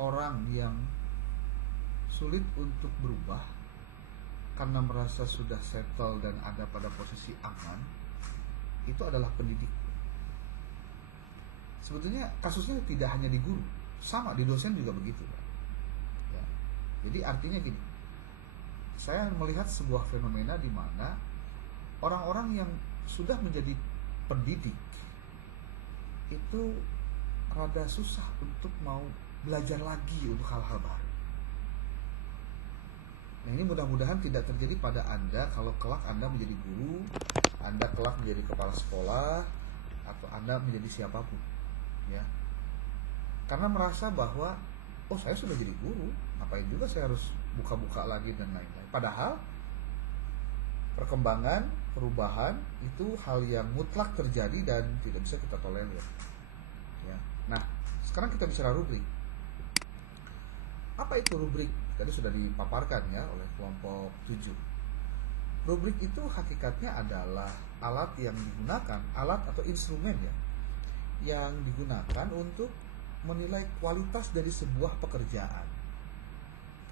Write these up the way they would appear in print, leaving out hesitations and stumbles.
orang yang sulit untuk berubah karena merasa sudah settle dan ada pada posisi aman, itu adalah pendidik. Sebetulnya kasusnya tidak hanya di guru, sama di dosen juga begitu ya. Jadi artinya gini, saya melihat sebuah fenomena di mana orang-orang yang sudah menjadi pendidik itu rada susah untuk mau belajar lagi untuk hal-hal baru. Nah, ini mudah-mudahan tidak terjadi pada Anda kalau kelak Anda menjadi guru, Anda kelak menjadi kepala sekolah, atau Anda menjadi siapapun, ya. Karena merasa bahwa, oh saya sudah jadi guru, ngapain juga saya harus buka-buka lagi dan lain-lain. Padahal perkembangan, perubahan itu hal yang mutlak terjadi dan tidak bisa kita tolerir. Ya. Nah, sekarang kita bicara rubrik. Apa itu rubrik? Tadi sudah dipaparkan ya oleh kelompok 7. Rubrik itu hakikatnya adalah alat yang digunakan, alat atau instrumen ya, yang digunakan untuk menilai kualitas dari sebuah pekerjaan,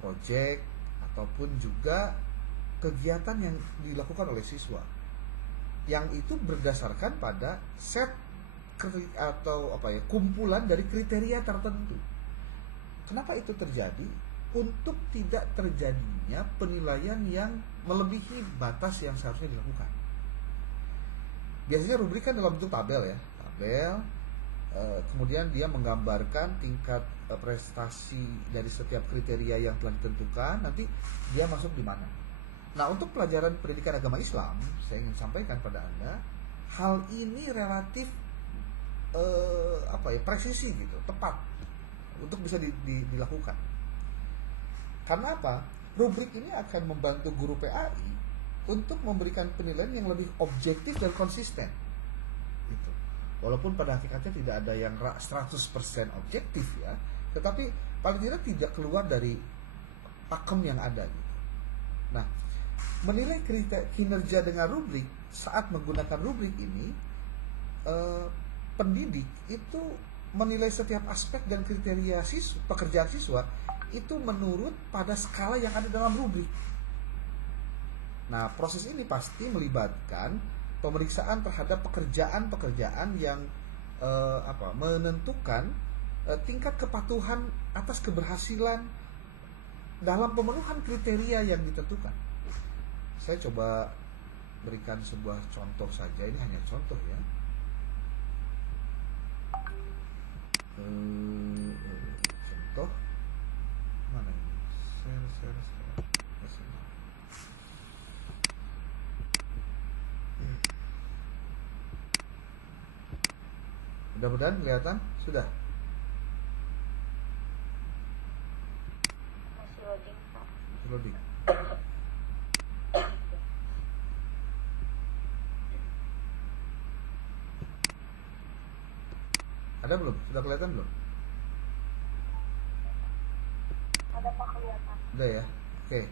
proyek, ataupun juga kegiatan yang dilakukan oleh siswa, yang itu berdasarkan pada set atau kumpulan dari kriteria tertentu. Kenapa itu terjadi? Untuk tidak terjadinya penilaian yang melebihi batas yang seharusnya dilakukan. Biasanya rubrik kan dalam bentuk tabel ya, kemudian dia menggambarkan tingkat prestasi dari setiap kriteria yang telah ditentukan, nanti dia masuk di mana. Nah, untuk pelajaran pendidikan agama Islam, saya ingin sampaikan pada Anda, hal ini relatif presisi gitu, tepat untuk bisa dilakukan. Karena apa? Rubrik ini akan membantu guru PAI untuk memberikan penilaian yang lebih objektif dan konsisten. Gitu. Walaupun pada hakikatnya tidak ada yang 100% objektif ya, tetapi paling tidak tidak keluar dari pakem yang ada gitu. Nah, menilai kinerja dengan rubrik, saat menggunakan rubrik ini, pendidik itu menilai setiap aspek dan kriteria pekerjaan siswa itu menurut pada skala yang ada dalam rubrik. Nah, proses ini pasti melibatkan pemeriksaan terhadap pekerjaan-pekerjaan yang menentukan tingkat kepatuhan atas keberhasilan dalam pemenuhan kriteria yang ditentukan. Saya coba berikan sebuah contoh saja, ini hanya contoh ya. Contoh mana ini? Share. Mudah-mudahan kelihatan sudah. Masih loading. Ada belum? Sudah kelihatan belum? Ada Pak, kelihatan. Udah ya. Oke.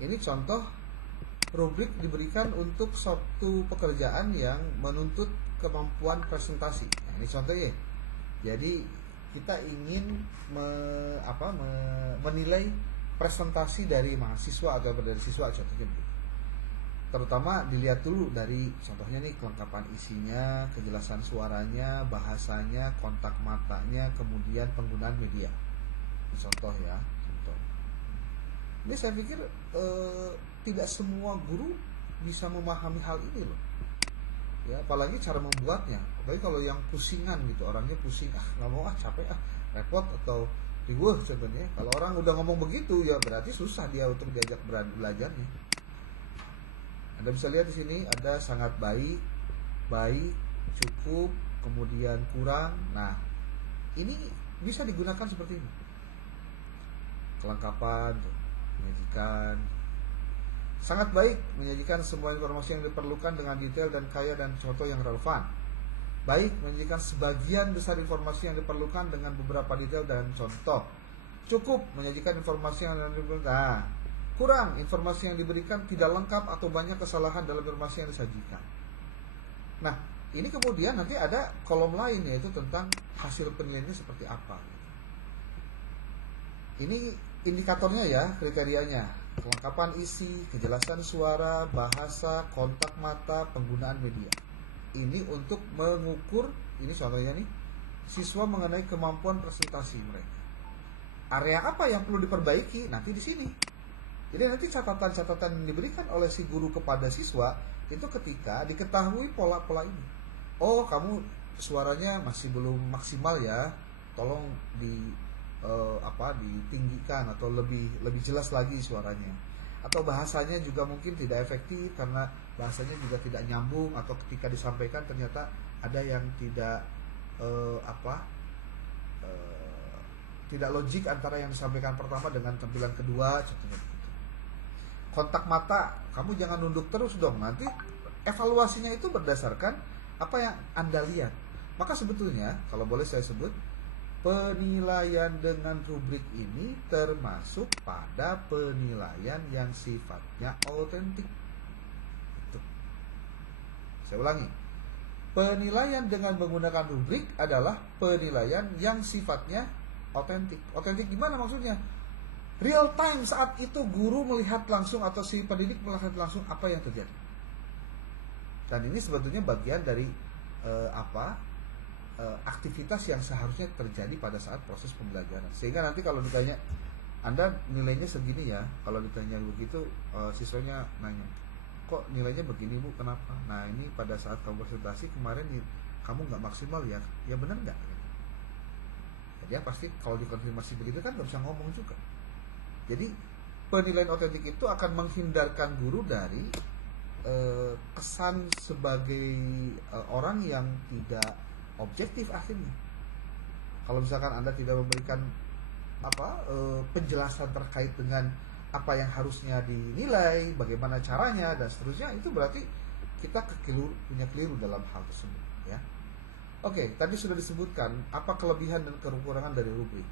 Ini contoh rubrik diberikan untuk suatu pekerjaan yang menuntut kemampuan presentasi. Nah, ini contohnya. Jadi kita ingin menilai presentasi dari mahasiswa atau dari siswa, contohnya begitu. Terutama dilihat dulu dari contohnya nih, kelengkapan isinya, kejelasan suaranya, bahasanya, kontak matanya, kemudian penggunaan media. Ini contoh ya, contoh. Ini saya pikir tidak semua guru bisa memahami hal ini loh. Ya, apalagi cara membuatnya. Apalagi kalau yang pusingan gitu, orangnya pusing, nggak mau capek repot atau ribut contohnya. Kalau orang udah ngomong begitu ya berarti susah dia untuk diajak belajarnya. Anda bisa lihat di sini ada sangat baik, cukup, kemudian kurang. Nah, ini bisa digunakan seperti ini. Kelengkapan, menyajikan. Sangat baik, menyajikan semua informasi yang diperlukan dengan detail dan kaya dan contoh yang relevan. Baik, menyajikan sebagian besar informasi yang diperlukan dengan beberapa detail dan contoh. Cukup, menyajikan informasi yang diperlukan. Kurang, informasi yang diberikan tidak lengkap atau banyak kesalahan dalam informasi yang disajikan. Nah, ini kemudian nanti ada kolom lain, yaitu tentang hasil penilaiannya seperti apa. Ini indikatornya ya, kriterianya. Kelengkapan isi, kejelasan suara, bahasa, kontak mata, penggunaan media. Ini untuk mengukur, ini contohnya nih, siswa mengenai kemampuan presentasi mereka. Area apa yang perlu diperbaiki nanti di sini. Jadi nanti catatan-catatan yang diberikan oleh si guru kepada siswa itu ketika diketahui pola-pola ini. Oh, kamu suaranya masih belum maksimal ya. Tolong ditinggikan atau lebih jelas lagi suaranya. Atau bahasanya juga mungkin tidak efektif karena bahasanya juga tidak nyambung, atau ketika disampaikan ternyata ada yang tidak tidak logik antara yang disampaikan pertama dengan tampilan kedua, contohnya begitu. Kontak mata, kamu jangan nunduk terus dong. Nanti evaluasinya itu berdasarkan apa yang Anda lihat. Maka sebetulnya kalau boleh saya sebut, penilaian dengan rubrik ini termasuk pada penilaian yang sifatnya otentik. Saya ulangi. Penilaian dengan menggunakan rubrik adalah penilaian yang sifatnya otentik. Otentik gimana maksudnya? Real time, saat itu guru melihat langsung atau si pendidik melihat langsung apa yang terjadi. Dan ini sebetulnya bagian dari aktivitas yang seharusnya terjadi pada saat proses pembelajaran. Sehingga nanti kalau ditanya, Anda nilainya segini ya, kalau ditanya begitu, siswanya nanya, kok nilainya begini Bu, kenapa? Nah ini pada saat kamu presentasi kemarin kamu nggak maksimal ya, ya benar nggak? Jadi pasti kalau dikonfirmasi begitu kan nggak bisa ngomong juga. Jadi penilaian otentik itu akan menghindarkan guru dari kesan sebagai orang yang tidak objektif akhirnya. Kalau misalkan Anda tidak memberikan penjelasan terkait dengan apa yang harusnya dinilai, bagaimana caranya dan seterusnya, itu berarti kita punya keliru dalam hal tersebut ya. Oke, tadi sudah disebutkan apa kelebihan dan kekurangan dari rubrik.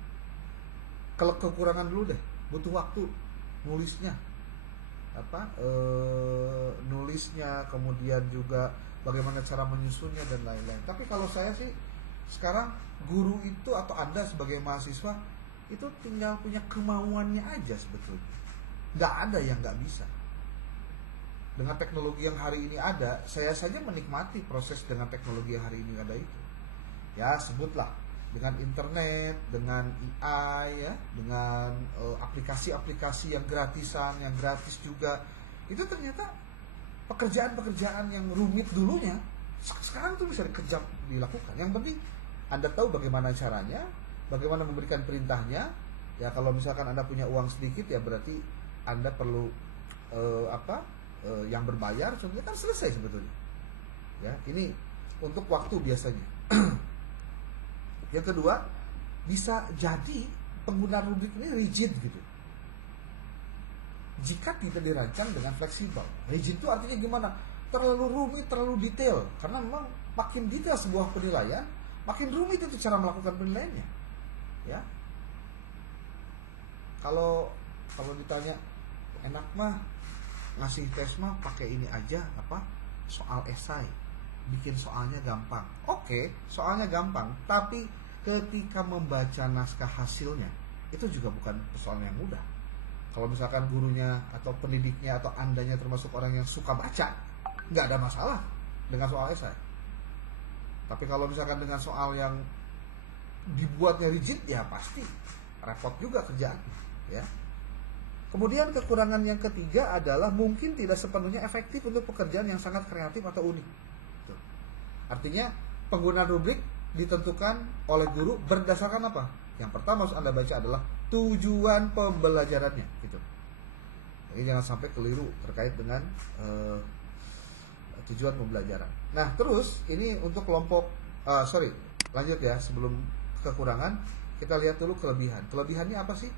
Kalau kekurangan dulu deh, butuh waktu nulisnya. Nulisnya, kemudian juga bagaimana cara menyusunnya dan lain-lain. Tapi kalau saya sih sekarang, guru itu atau Anda sebagai mahasiswa itu tinggal punya kemauannya aja sebetulnya. Nggak ada yang nggak bisa. Dengan teknologi yang hari ini ada, saya saja menikmati proses dengan teknologi yang hari ini ada itu. Ya, sebutlah dengan internet, dengan AI ya, dengan aplikasi-aplikasi yang gratisan, yang gratis juga. Itu ternyata pekerjaan-pekerjaan yang rumit dulunya sekarang tuh bisa dilakukan. Yang penting Anda tahu bagaimana caranya, bagaimana memberikan perintahnya. Ya kalau misalkan Anda punya uang sedikit, ya berarti Anda perlu yang berbayar, contohnya kan selesai sebetulnya. Ya, ini untuk waktu biasanya. Yang kedua, bisa jadi penggunaan rubrik ini rigid gitu. Jika tidak dirancang dengan fleksibel. Rigid itu artinya gimana? Terlalu rumit, terlalu detail. Karena memang makin detail sebuah penilaian, makin rumit itu cara melakukan penilaiannya. Ya. Kalau ditanya enak mah ngasih tes mah pakai ini aja, soal esai, bikin soalnya gampang. Oke, soalnya gampang, tapi ketika membaca naskah hasilnya itu juga bukan persoalan yang mudah. Kalau misalkan gurunya atau pendidiknya atau Andanya termasuk orang yang suka baca, nggak ada masalah dengan soal esai. Tapi kalau misalkan dengan soal yang dibuatnya rigid, ya pasti repot juga kerjaannya, ya. Kemudian kekurangan yang ketiga adalah mungkin tidak sepenuhnya efektif untuk pekerjaan yang sangat kreatif atau unik. Tuh. Artinya penggunaan rubrik ditentukan oleh guru berdasarkan apa? Yang pertama harus Anda baca adalah tujuan pembelajarannya, gitu. Jadi jangan sampai keliru terkait dengan tujuan pembelajaran. Nah, terus ini untuk kelompok lanjut ya, sebelum kekurangan kita lihat dulu kelebihan. Kelebihannya apa sih?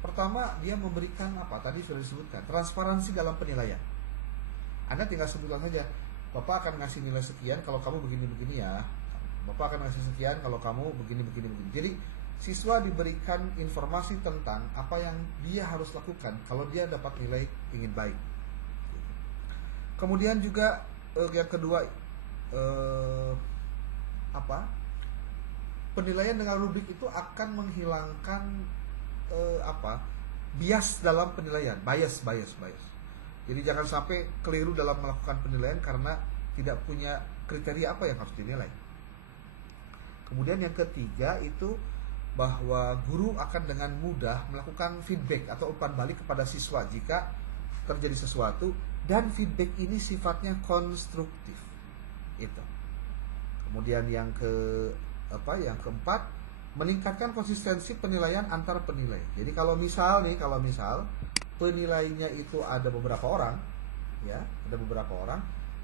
Pertama, dia memberikan apa? Tadi sudah disebutkan, transparansi dalam penilaian. Anda tinggal sebutkan saja, Bapak akan ngasih nilai sekian kalau kamu begini-begini ya. Bapak akan ngasih sekian kalau kamu begini-begini. Jadi, siswa diberikan informasi tentang apa yang dia harus lakukan kalau dia dapat nilai ingin baik. Kemudian juga yang kedua, penilaian dengan rubrik itu akan menghilangkan bias dalam penilaian, bias. Jadi jangan sampai keliru dalam melakukan penilaian karena tidak punya kriteria apa yang harus dinilai. Kemudian yang ketiga itu bahwa guru akan dengan mudah melakukan feedback atau umpan balik kepada siswa jika terjadi sesuatu, dan feedback ini sifatnya konstruktif. Itu. Kemudian yang keempat, meningkatkan konsistensi penilaian antar penilai. Jadi kalau misal penilainya itu ada beberapa orang,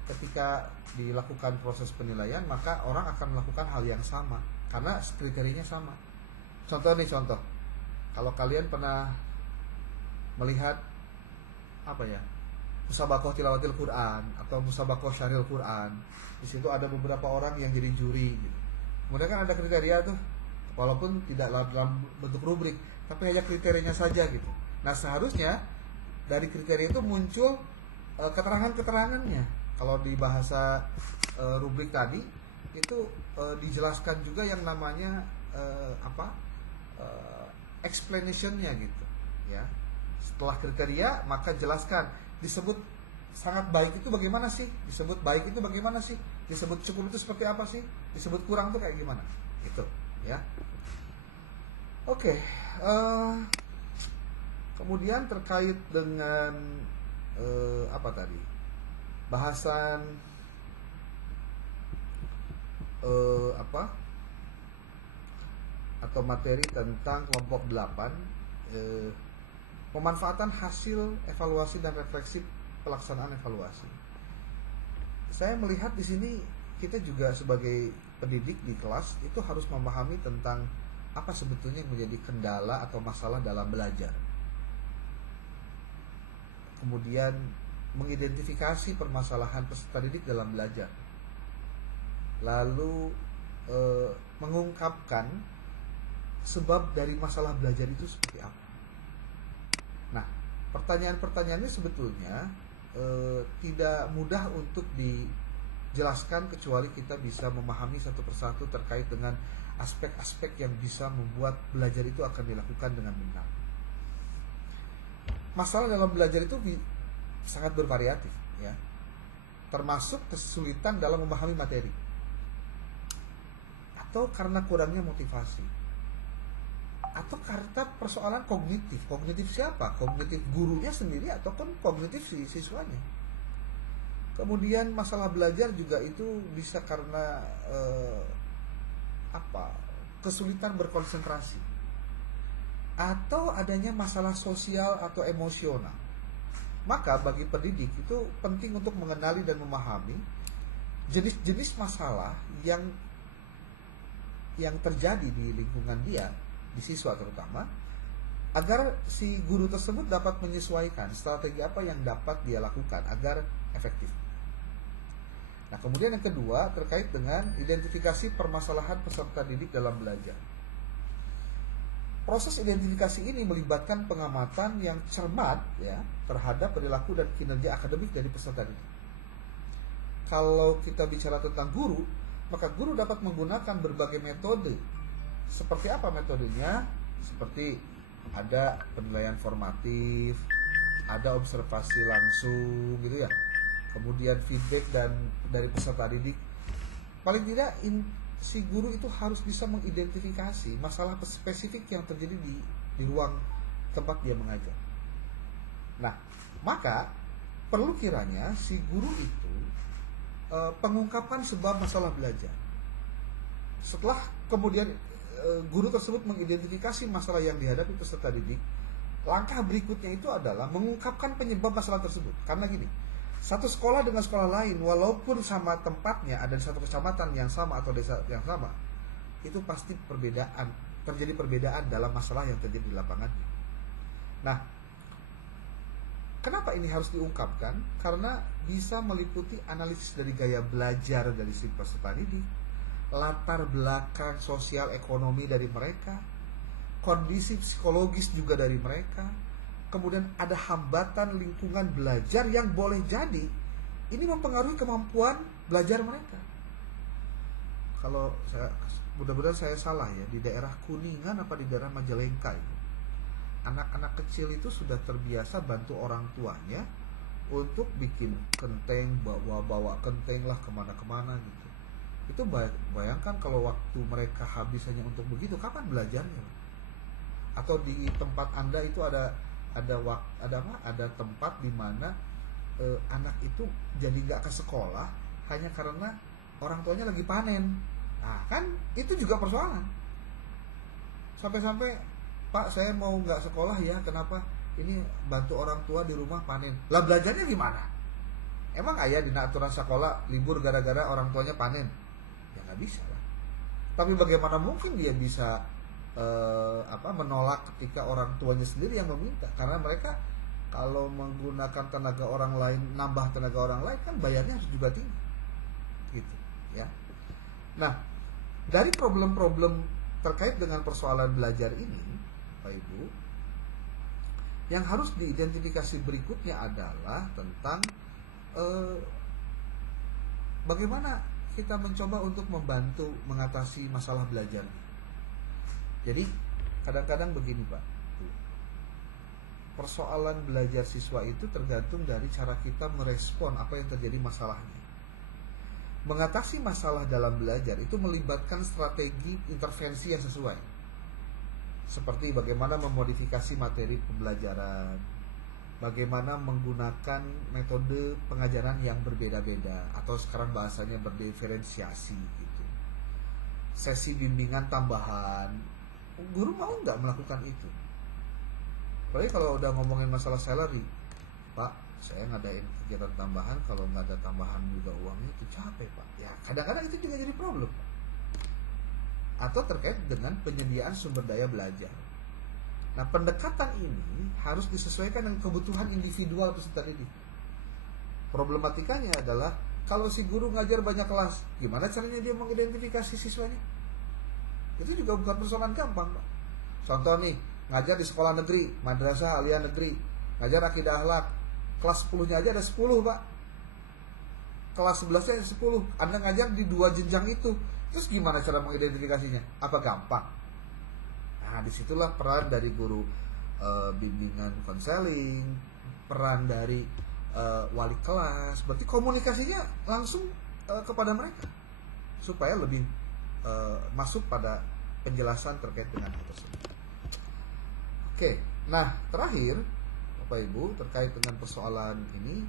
ketika dilakukan proses penilaian maka orang akan melakukan hal yang sama karena kriterianya sama. Contoh, kalau kalian pernah melihat musabaqah tilawatil Quran atau musabaqah syarhil Quran, di situ ada beberapa orang yang jadi juri gitu. Kemudian kan ada kriteria tuh, walaupun tidak dalam bentuk rubrik, tapi hanya kriterianya saja gitu. Nah, seharusnya dari kriteria itu muncul keterangan-keterangannya. Kalau di bahasa rubrik tadi itu dijelaskan juga yang namanya explanation-nya gitu, ya. Setelah kriteria maka jelaskan, disebut sangat baik itu bagaimana sih? Disebut baik itu bagaimana sih? Disebut cukup itu seperti apa sih? Disebut kurang itu kayak gimana? Gitu, ya. Oke, kemudian terkait dengan bahasan atau materi tentang kelompok 8, pemanfaatan hasil evaluasi dan refleksi pelaksanaan evaluasi. Saya melihat di sini kita juga sebagai pendidik di kelas itu harus memahami tentang apa sebetulnya yang menjadi kendala atau masalah dalam belajar. Kemudian mengidentifikasi permasalahan peserta didik dalam belajar. Lalu mengungkapkan sebab dari masalah belajar itu seperti apa. Nah, pertanyaan-pertanyaan ini sebetulnya tidak mudah untuk dijelaskan kecuali kita bisa memahami satu persatu terkait dengan aspek-aspek yang bisa membuat belajar itu akan dilakukan dengan benar. Masalah dalam belajar itu sangat bervariatif, ya. Termasuk kesulitan dalam memahami materi, atau karena kurangnya motivasi, atau karena persoalan kognitif. Kognitif siapa? Kognitif gurunya sendiri ataupun kognitif siswanya. Kemudian masalah belajar juga itu bisa karena kesulitan berkonsentrasi, atau adanya masalah sosial atau emosional. Maka bagi pendidik itu penting untuk mengenali dan memahami jenis-jenis masalah yang terjadi di lingkungan dia, di siswa terutama, agar si guru tersebut dapat menyesuaikan strategi apa yang dapat dia lakukan agar efektif. Nah, kemudian yang kedua terkait dengan identifikasi permasalahan peserta didik dalam belajar. Proses identifikasi ini melibatkan pengamatan yang cermat, ya, terhadap perilaku dan kinerja akademik dari peserta didik. Kalau kita bicara tentang guru, maka guru dapat menggunakan berbagai metode. Seperti apa metodenya? Seperti ada penilaian formatif, ada observasi langsung gitu ya. Kemudian feedback dari peserta didik. Paling tidak si guru itu harus bisa mengidentifikasi masalah spesifik yang terjadi di ruang tempat dia mengajar. Nah, maka perlu kiranya si guru itu pengungkapan sebab masalah belajar. Setelah kemudian guru tersebut mengidentifikasi masalah yang dihadapi peserta didik, langkah berikutnya itu adalah mengungkapkan penyebab masalah tersebut. Karena gini, satu sekolah dengan sekolah lain, walaupun sama tempatnya, ada di satu kecamatan yang sama atau desa yang sama, itu pasti terjadi perbedaan dalam masalah yang terjadi di lapangannya. Nah, kenapa ini harus diungkapkan? Karena bisa meliputi analisis dari gaya belajar dari si peserta didik, latar belakang sosial ekonomi dari mereka, kondisi psikologis juga dari mereka, kemudian ada hambatan lingkungan belajar yang boleh jadi ini mempengaruhi kemampuan belajar mereka. Kalau mudah-mudahan saya salah ya, di daerah Kuningan apa di daerah Majalengka itu anak-anak kecil itu sudah terbiasa bantu orang tuanya untuk bikin kenteng, bawa kenteng lah kemana-kemana gitu. Itu bayangkan kalau waktu mereka habis hanya untuk begitu, kapan belajarnya? Atau di tempat Anda itu ada tempat di mana anak itu jadi nggak ke sekolah hanya karena orang tuanya lagi panen. Nah kan itu juga persoalan. Sampai-sampai, Pak saya mau nggak sekolah ya, kenapa? Ini bantu orang tua di rumah panen. Lah belajarnya gimana? Emang ayah di aturan sekolah libur gara-gara orang tuanya panen? Ya nggak bisa lah. Tapi bagaimana mungkin dia bisa menolak ketika orang tuanya sendiri yang meminta? Karena mereka kalau menggunakan tenaga orang lain, nambah tenaga orang lain kan bayarnya harus juga tinggi, gitu ya. Nah, dari problem-problem terkait dengan persoalan belajar ini, Pak Ibu, yang harus diidentifikasi berikutnya adalah tentang bagaimana kita mencoba untuk membantu mengatasi masalah belajar. Jadi kadang-kadang begini Pak, persoalan belajar siswa itu tergantung dari cara kita merespon apa yang terjadi masalahnya. Mengatasi masalah dalam belajar itu melibatkan strategi intervensi yang sesuai, seperti bagaimana memodifikasi materi pembelajaran, bagaimana menggunakan metode pengajaran yang berbeda-beda, atau sekarang bahasanya berdiferensiasi gitu. Sesi bimbingan tambahan, guru mau nggak melakukan itu? Apalagi kalau udah ngomongin masalah salary, Pak, saya ngadain kegiatan tambahan, kalau nggak ada tambahan juga uangnya itu capek Pak. Ya kadang-kadang itu juga jadi problem. Atau terkait dengan penyediaan sumber daya belajar. Nah pendekatan ini harus disesuaikan dengan kebutuhan individual peserta didik. Problematikanya adalah kalau si guru ngajar banyak kelas, gimana caranya dia mengidentifikasi siswanya? Itu juga bukan persoalan gampang Pak. Contoh nih, ngajar di sekolah negeri, madrasah aliyah negeri, ngajar akidah akhlak, kelas 10-nya aja ada 10 Pak, kelas 11-nya ada 10. Anda ngajar di 2 jenjang itu, terus gimana cara mengidentifikasinya? Apa gampang? Nah disitulah peran dari guru bimbingan konseling, peran dari wali kelas. Berarti komunikasinya langsung kepada mereka supaya lebih masuk pada penjelasan terkait dengan hal tersebut. Oke, nah terakhir Bapak Ibu terkait dengan persoalan ini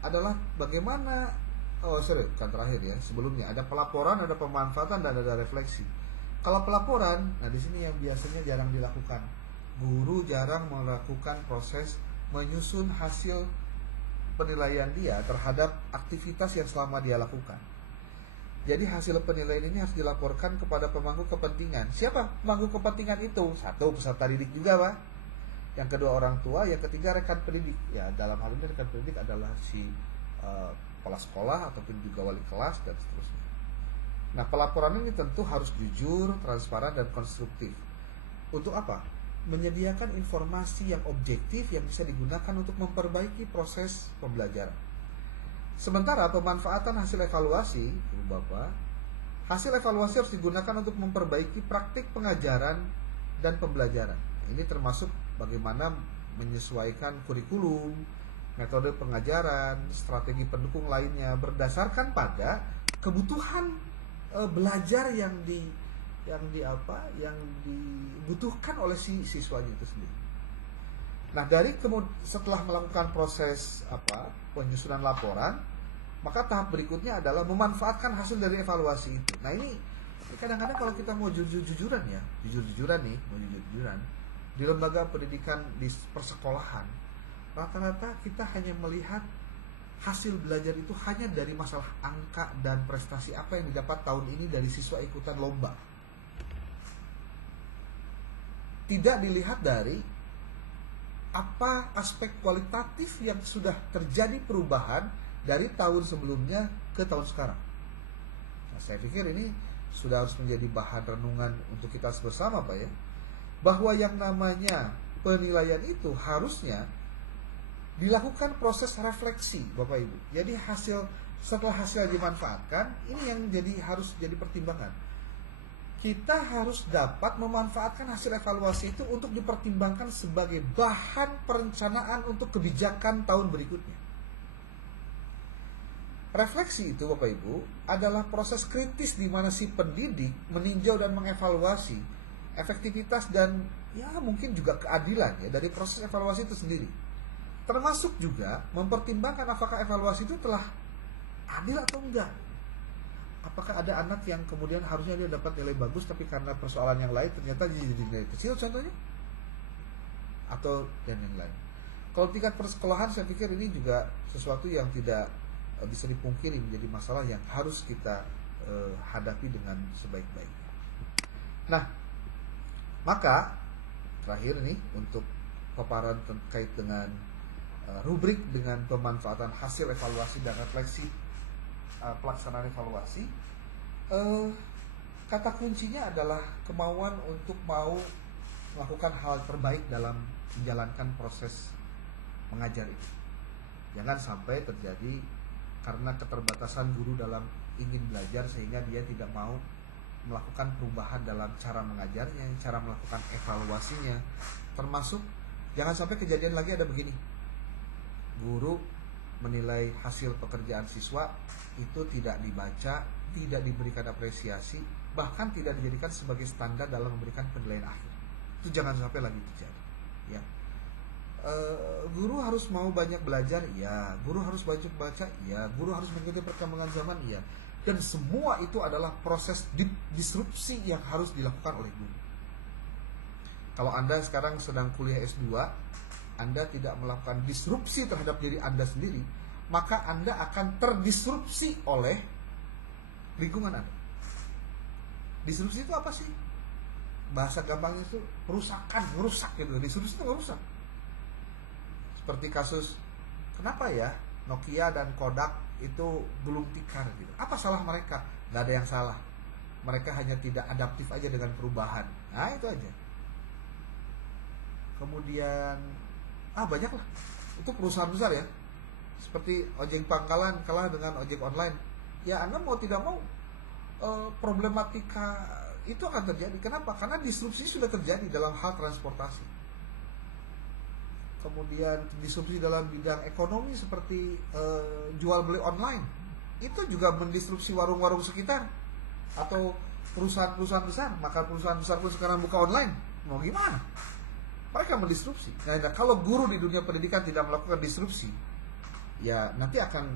adalah bagaimana, bukan terakhir ya, sebelumnya ada pelaporan, ada pemanfaatan, dan ada refleksi. Kalau pelaporan, nah di sini yang biasanya jarang dilakukan. Guru jarang melakukan proses menyusun hasil penilaian dia terhadap aktivitas yang selama dia lakukan. Jadi hasil penilaian ini harus dilaporkan kepada pemangku kepentingan. Siapa pemangku kepentingan itu? Satu, peserta didik juga Pak. Yang kedua orang tua, yang ketiga rekan pendidik. Ya dalam hal ini rekan pendidik adalah si kepala sekolah ataupun juga wali kelas dan seterusnya. Nah pelaporan ini tentu harus jujur, transparan, dan konstruktif. Untuk apa? Menyediakan informasi yang objektif yang bisa digunakan untuk memperbaiki proses pembelajaran. Sementara pemanfaatan hasil evaluasi, Bapak, hasil evaluasi harus digunakan untuk memperbaiki praktik pengajaran dan pembelajaran. Ini termasuk bagaimana menyesuaikan kurikulum, metode pengajaran, strategi pendukung lainnya berdasarkan pada kebutuhan belajar yang dibutuhkan oleh si siswanya itu sendiri. Nah, setelah melakukan proses penyusunan laporan, maka tahap berikutnya adalah memanfaatkan hasil dari evaluasi itu. Nah, ini kadang-kadang kalau kita mau jujur-jujuran di lembaga pendidikan di persekolahan, rata-rata kita hanya melihat hasil belajar itu hanya dari masalah angka dan prestasi apa yang didapat tahun ini dari siswa ikutan lomba. Tidak dilihat dari apa aspek kualitatif yang sudah terjadi perubahan dari tahun sebelumnya ke tahun sekarang. Nah, saya pikir ini sudah harus menjadi bahan renungan untuk kita bersama Pak ya, bahwa yang namanya penilaian itu harusnya dilakukan proses refleksi Bapak Ibu. Jadi setelah hasil dimanfaatkan, ini yang harus jadi pertimbangan. kita harus dapat memanfaatkan hasil evaluasi itu untuk dipertimbangkan sebagai bahan perencanaan untuk kebijakan tahun berikutnya. Refleksi itu Bapak Ibu adalah proses kritis di mana si pendidik meninjau dan mengevaluasi efektivitas dan ya mungkin juga keadilan ya dari proses evaluasi itu sendiri. Termasuk juga mempertimbangkan apakah evaluasi itu telah adil atau enggak. Apakah ada anak yang kemudian harusnya dia dapat nilai bagus tapi karena persoalan yang lain ternyata jadi nilai kecil contohnya, atau dan yang lain. Kalau tingkat persekolahan saya pikir ini juga sesuatu yang tidak bisa dipungkiri menjadi masalah yang harus kita hadapi dengan sebaik-baiknya. Nah, maka terakhir nih untuk paparan terkait dengan rubrik dengan pemanfaatan hasil evaluasi dan refleksi pelaksanaan evaluasi, kata kuncinya adalah kemauan untuk mau melakukan hal terbaik dalam menjalankan proses mengajar itu. Jangan sampai terjadi karena keterbatasan guru dalam ingin belajar sehingga dia tidak mau melakukan perubahan dalam cara mengajarnya, cara melakukan evaluasinya. Termasuk jangan sampai kejadian lagi ada begini, guru menilai hasil pekerjaan siswa itu tidak dibaca, tidak diberikan apresiasi, bahkan tidak dijadikan sebagai standar dalam memberikan penilaian akhir. Itu jangan sampai lagi terjadi ya. Guru harus mau banyak belajar, ya. Guru harus banyak baca, ya. Guru harus mengikuti perkembangan zaman, ya. Dan semua itu adalah proses disrupsi yang harus dilakukan oleh guru. Kalau Anda sekarang sedang kuliah S2, Anda tidak melakukan disrupsi terhadap diri Anda sendiri, maka Anda akan terdisrupsi oleh lingkungan Anda. Disrupsi itu apa sih? Bahasa gampangnya itu perusakan, merusak gitu. Disrupsi itu merusak. Seperti kasus, kenapa ya Nokia dan Kodak itu gulung tikar gitu. Apa salah mereka? Gak ada yang salah. Mereka hanya tidak adaptif aja dengan perubahan. Nah itu aja. Kemudian banyak lah. Itu perusahaan besar ya. Seperti ojek pangkalan kalah dengan ojek online. Ya Anda mau tidak mau problematika itu akan terjadi. Kenapa? Karena disrupsi sudah terjadi dalam hal transportasi. Kemudian disrupsi dalam bidang ekonomi seperti jual beli online, itu juga mendisrupsi warung-warung sekitar atau perusahaan-perusahaan besar. Maka perusahaan besar pun sekarang buka online, mau gimana? Mereka mendisrupsi. Nah, kalau guru di dunia pendidikan tidak melakukan disrupsi, ya nanti akan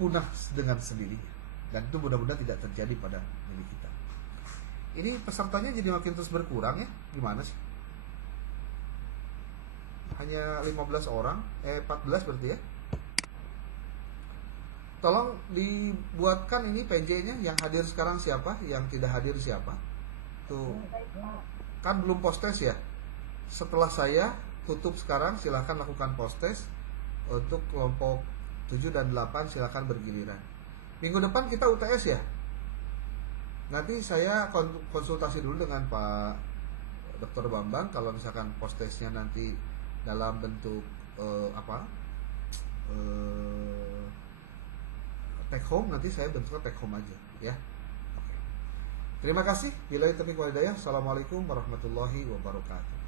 punah dengan sendirinya. Dan itu mudah-mudahan tidak terjadi pada diri kita. Ini pesertanya jadi makin terus berkurang ya, gimana sih? Hanya 15 orang, 14 berarti ya. Tolong dibuatkan ini PJ-nya, yang hadir sekarang siapa, yang tidak hadir siapa. Tuh, kan belum post test ya. Setelah saya tutup sekarang, silahkan lakukan post test. Untuk kelompok 7 dan 8 silahkan bergiliran. Minggu depan kita UTS ya. Nanti saya konsultasi dulu dengan Pak Dr. Bambang. Kalau misalkan post testnya nanti dalam bentuk take home, nanti saya bentuknya take home aja ya. Oke. Terima kasih. Billahi taufiq wal hidayah. Assalamualaikum warahmatullahi wabarakatuh.